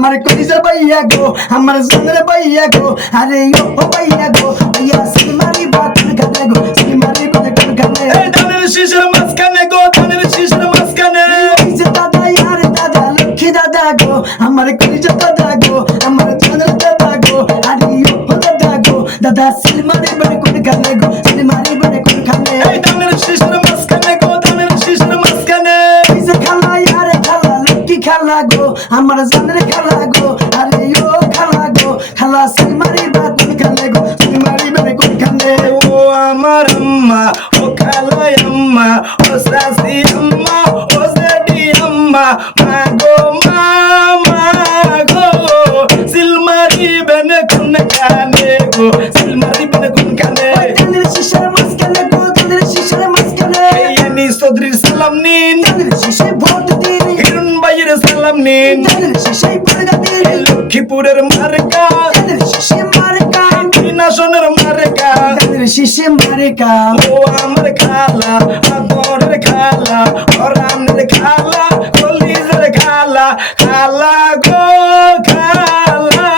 আমার কলিজার ভাইয়া গো আমার জানের ভাইয়া গো আরে ও ভাইয়া গো ভাইয়া সিলমারি বাত কানে গো সিলমারি বাত কানে এই ধানের শীষের মাঝখানে গো ধানের শীষের মাঝখানে এই যে দাদা আরে দাদা লক্ষ্মী দাদা গো আমার কলিজার দাদা গো আমার জানের দাদা গো আরে ও দাদা গো দাদা সিলমারি বাত কানে গো সিলমারি বাত কানে এই ধানের শীষের মাঝখানে গো ধানের শীষের মাঝখানে এই যে খালা আরে খালা লক্ষ্মী খালা গো আমার জানের খালা গো আরে ও খালা গো খালা সিলমারি বাত কানে গো সিলমারি বাত কানে ও আমার আম্মা ও খালাই আম্মা ও শাশি আম্মা ও জেঠি আম্মা মা গো মা গো সিলমারি বেনে কোন কানে গো সিলমারি বেনে কোন কানে ধানের শীষের মাঝখানে গো ধানের শীষের মাঝখানে এই এনি চৌধুরীর সালাম নিন ধানের শীষে ভোট দিন হিরণ ভাইয়ের সালাম নিন ধানের শীষে পড়গা দিন এই লক্ষ্মীপুরের মার্কা ধানের শীষে মার্কা বিনাশনের মার্কা ধানের শীষে মার্কা ও আমার খালা আদরের খালা ওরানের খালা কলিজার খালা খালা গো খালা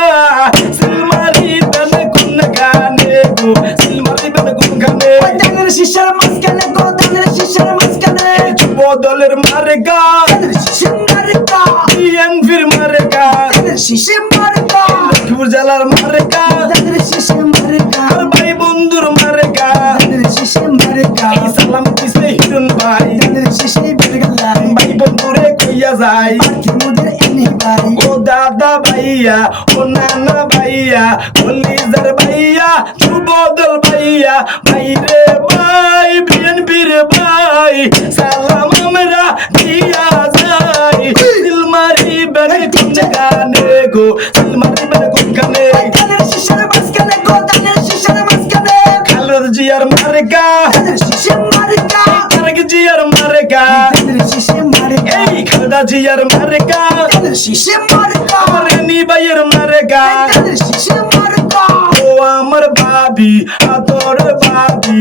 সিলমারি বেনে কোন গানে গো সিলমারি বেনে কোন গানে ধানের শীষের মাঝখানে গো ধানের শীষের মাঝখানে যুব দলের মার্কা ধানের শীষে মার্কা বিএনপির মার্কা ধানের শীষে মার্কা লক্ষ্মীপুর জেলার মার্কা ধানের শীষে মার্কা আর ভাই বন্ধুর মার্কা ধানের শীষে মার্কা এই সালাম দিছে হিরণ ভাই ধানের শীষে বেরগালাই ভাই বন্ধুরে কইয়া যায় মুদের এনে ভাই ও দাদা ভাইয়া ও নানা ভাইয়া কলিজার ভাইয়া যুবদল ভাইয়া ভাইরে ভাই বিএনপির ভাই সালাম আমরা দিয়া যাই সিলমারি বেনে কোন গানে গো সিলমারি বেনে কোন গানে ধানের শীষের মাঝখানে গো ধানের শীষের মাঝখানে খালেদ জিয়ার মার্কা ধানের শীষে মার্কা তারেক জিয়ার মার্কা ধানের শীষে মার্কা এই খালেদা জিয়ার মার্কা ধানের শীষে মার্কা রেনি ভাইয়ের মার্কা ধানের শীষে মার্কা ও আমার ভাবি আদর ভাবি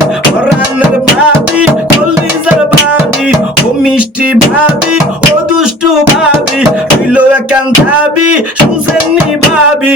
রান্নার ভাবি কলিজার ভাবি ও মিষ্টি ভাবি ও দুষ্টু ভাবি হইল একান ভাবি শুনছেন নি ভাবি